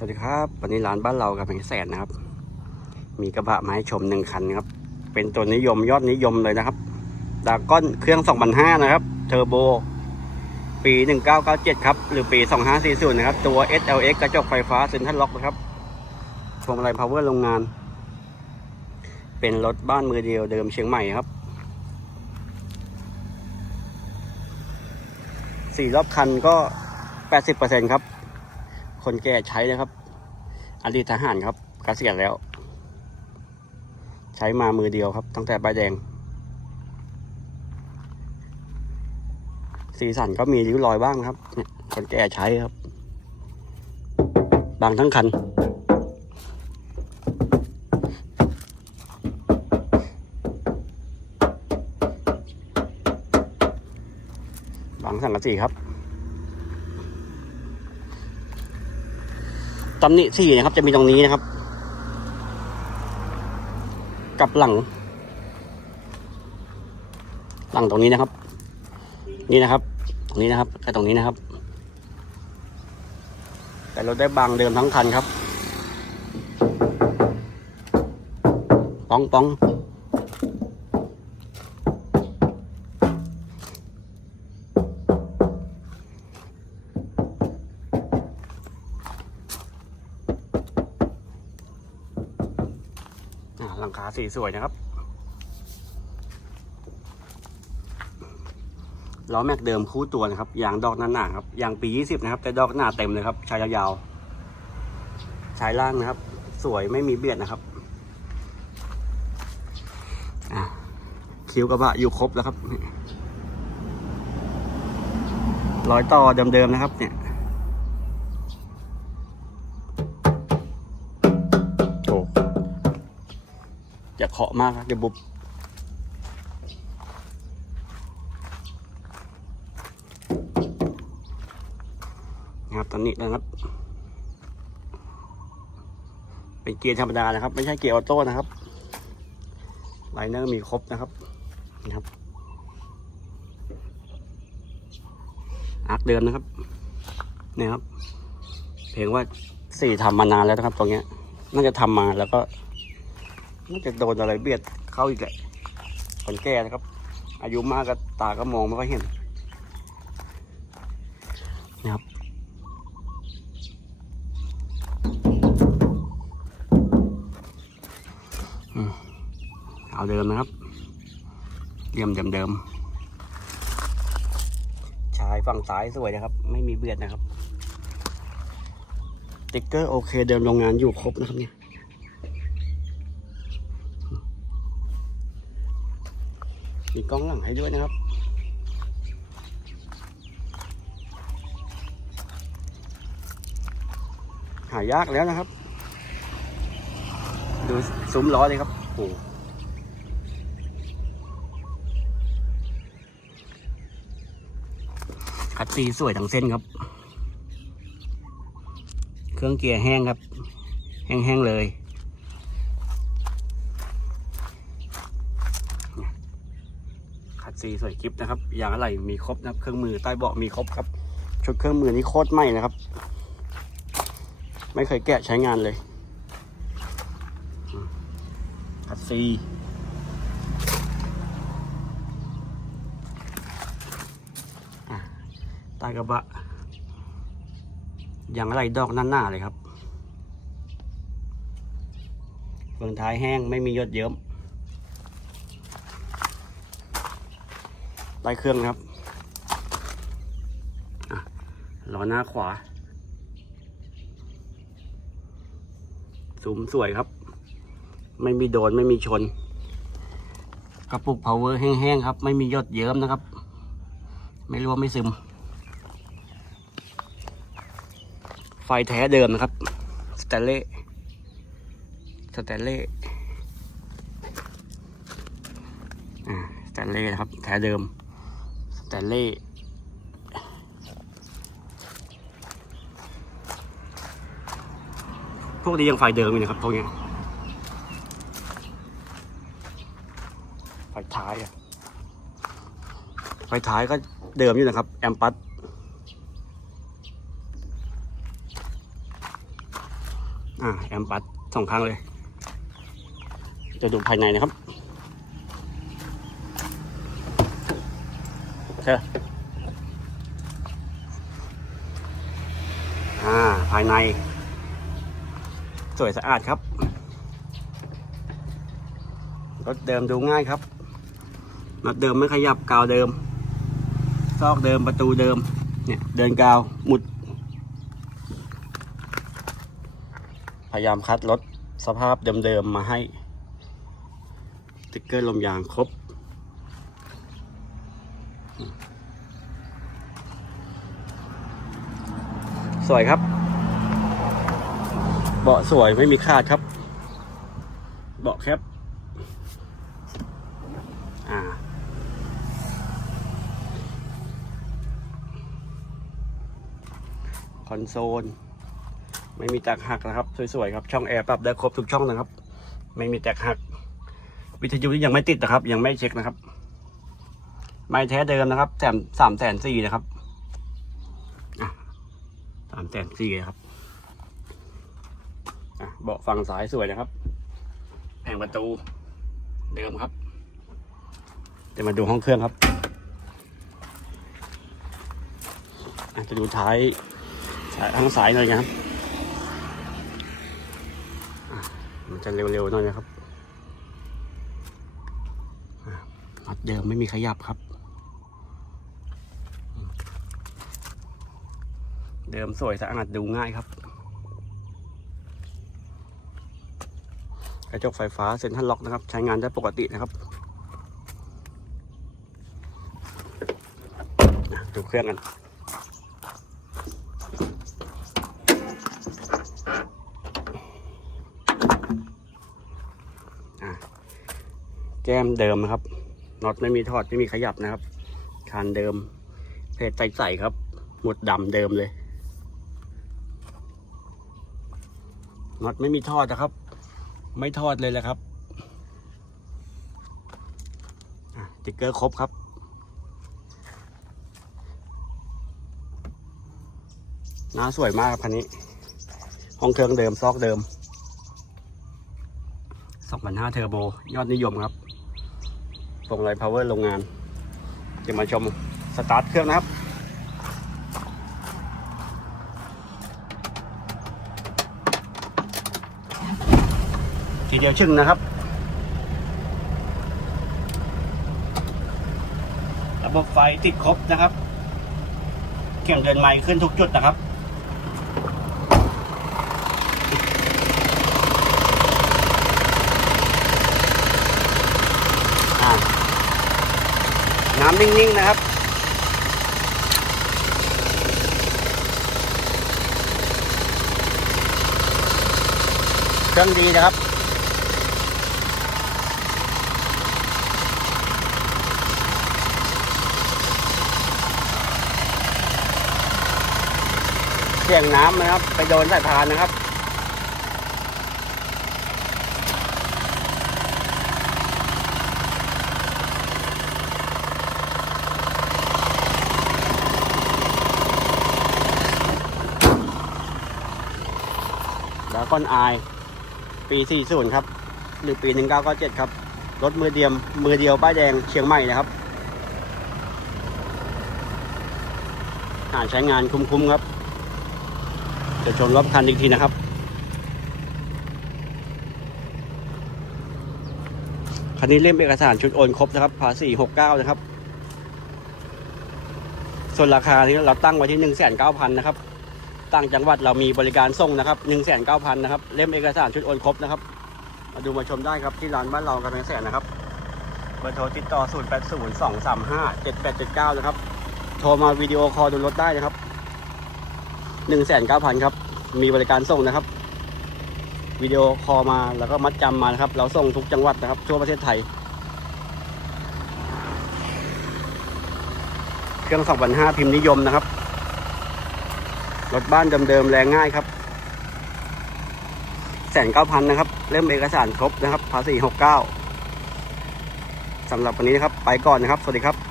สวัสดีครับ วันนี้ร้านบ้านเรากับแพงแสนนะครับ มีกระบะมาให้ชมหนึ่งคันครับ เป็นตัวนิยมยอดนิยมเลยนะครับดาก้อนเครื่อง2005นะครับ เทอร์โบ ปี 1997 ครับ หรือปี 2540 นะครับ ตัว SLX กระจกไฟฟ้าเซ็นทรัลล็อกนะครับพวงมาลัยพาวเวอร์โรงงาน เป็นรถบ้านมือเดียวเดิมเชียงใหม่ครับสี่รอบคันก็ 80%ครับ คนแก่ใช้นะครับอดีตทหารครับกเกษียณแล้ว ใช้มามือเดียวครับ ตั้งแต่ใบแดง สีสันก็มีริ้วรอยบ้างครับเนี่ยคนแก่ใช้ครับ บางทั้งคันบางสังกะสีครับ ตำหนิสี่นะครับ จะมีตรงนี้นะครับ กับหลัง หลังตรงนี้นะครับ นี่นะครับ ตรงนี้นะครับกับตรงนี้นะครับ แต่เราได้บางเดิมทั้งคันครับป้องป้อง หลังคาสีสวยนะครับล้อแม็กเดิมคู่ตัวนะครับยางดอกหนาๆครับยางปี 20 นะครับ แต่ดอกหนาเต็มเลยครับช้ยยาวๆใช้ล่างนะครับ สวยไม่มีเบียดนะครับคิ้วกระบะอยู่ครบแล้วครับนี่รอยต่อเดิมๆนะครับเนี่ย เคาะมากครับเดี๋ยวบุบนะครับตอนนี้นะครับ เป็นเกียร์ธรรมดานะครับ ไม่ใช่เกียร์ออโต้นะครับไลเนอร์มีครบนะครับนะครับอาร์คเดิมนะครับเนี่ยครับ เพลงว่าสี่ทำมานานแล้วนะครับตรงเนี้ย น่าจะทำมาแล้วก็ น่าจะโดนอะไรเบียดเข้าอีกแหละคนแก่นะครับ อายุมากก็ตาก็มองไม่ค่อยเห็นนะครับเอาเดิมนะครับเยี่ยมเดิมเดิมชายฝั่งซ้ายสวยนะครับ ไม่มีเบียดนะครับติ๊กเกอร์โอเคเดิมโรงงานอยู่ครบนะครับเนี่ย มีกล้องหลังให้ด้วยนะครับ หายากแล้วนะครับ ดูซุ้มล้อเลยครับโอ้โหคัดซีสวยทั้งเส้นครับ เครื่องเกียร์แห้งครับ แห้งๆเลย สีสวยกิฟนะครับยางอะไรมีครบนะครับ เครื่องมือใต้เบาะมีครบครับ ชุดเครื่องมือนี้โคตรใหม่นะครับ ไม่เคยแกะใช้งานเลยคัดซีใต้กระบะอย่างไรดอกหน้าๆเลยครับเฟืองท้ายแห้งไม่มียดเยิ้ม ต้เครื่องนะครับล้อหน้าขวาซุ้มสวยครับ ไม่มีโดนไม่มีชน กระปุก power แห้งๆครับ ไม่มียอดเยิ้มนะครับ ไม่รั่วไม่ซึม ไฟแท้เดิมนะครับ สแตนเล่สแตนเล่อ่าสแตนเล่นะครับ แท้เดิม แตนเล่พวกนี้ยังไฟเดิมอยู่นะครับพวกนี้ไฟท้ายอะไฟท้ายก็เดิมอยู่นะครับ แอมปัสอ่าแอมปัดสองข้างเลย จะดูภายในนะครับ ธออ่าภายใน สวยสะอาดครับรถเดิมดูง่ายครับรถเดิมไม่ขยับกาวเดิม ซอกเดิมประตูเดิม เนี่ยเดินกาวหมุด พยายามคัดรถสภาพเดิมๆมาให้สติ๊กเกอร์ลมยางครบ สวยครับ เบาะสวยไม่มีขาดครับ เบาะแคบอ่าคอนโซล ไม่มีแตกหักนะครับ สวยๆครับ ช่องแอร์ปรับได้ครบทุกช่องนะครับ ไม่มีแตกหัก วิทยุยังไม่ติดนะครับ ยังไม่เช็คนะครับ ไม่แท้เดิมนะครับแถมสามแสนสี่นะครับสามแสนสี่ครับเบาะฝั่งซ้ายสวยนะครับแผงประตู เดิมครับจะมาดูห้องเครื่องครับจะดูท้ายท้างซ้ายหน่อยนะครับมันจะเร็วๆหน่อยนะครับอะน็อตเดิมไม่มีขยับครับ เดิมสวยสะอาดดูง่ายครับ กระจกไฟฟ้าเซ็นทรัลล็อกนะครับ ใช้งานได้ปกตินะครับ ดูเครื่องกันแก้มเดิมนะครับ น็อตไม่มีทอดไม่มีขยับนะครับ คานเดิม เพจใสๆครับ หมดดำเดิมเลย น็อตไม่มีทอดนะครับ ไม่ทอดเลยแหละครับติ๊กเกอร์ครบครับ น้าสวยมากครับคันนี้ ห้องเครื่องเดิมซอกเดิม2005เทอร์โบ ยอดนิยมครับตรงไรพาวเวอร์โรงงาน จะมาชม สตาร์ทเครื่องนะครับ ทีเดียวชึ่งนะครับระบบไฟติดครบนะครับเข็มเดินไม้ขึ้นทุกจุดนะครับน้ำนิ่ง ๆ นะครับ เครื่องดีนะครับ เสียงน้ำนะครับ ไปโดนสายพานนะครับแล้วก้อนอาย ปี 40 ครับ หรือปี 1997 ครับ รถมือเดียม มือเดียวป้ายแดงเชียงใหม่นะครับหาใช้งานคุ้มๆครับ จะชมรอบคันอีกทีนะครับ คันนี้เล่มเอกสารชุดโอนครบนะครับภาษี69นะครับ ส่วนราคาที่เราตั้งไว้ที่1,900,000นเก้าพันนะครับต่างจังหวัดเรามีบริการส่งนะครับ1,900,000นะครับ เล่มเอกสารชุดโอนครบนะครับ มาดูมาชมได้ครับที่ร้านบ้านเรากำแพงแสนนะครับเบอร์โทรติดต่อ 0802357879 นะครับ โทรมาวิดีโอคอลดูรถได้นะครับ 1,900,000ครับ มีบริการส่งนะครับ วิดีโอคอลมาแล้วก็มัดจำมานะครับ เราส่งทุกจังหวัดนะครับ ทั่วประเทศไทย เครื่อง2005พิมพ์นิยมนะครับ รถบ้านเดิมๆแรงง่ายครับแสนเก้าพันนะครับเล่มเอกสารครบนะครับ ภาษีหกเก้าสำหรับวันนี้นะครับ ไปก่อนนะครับ สวัสดีครับ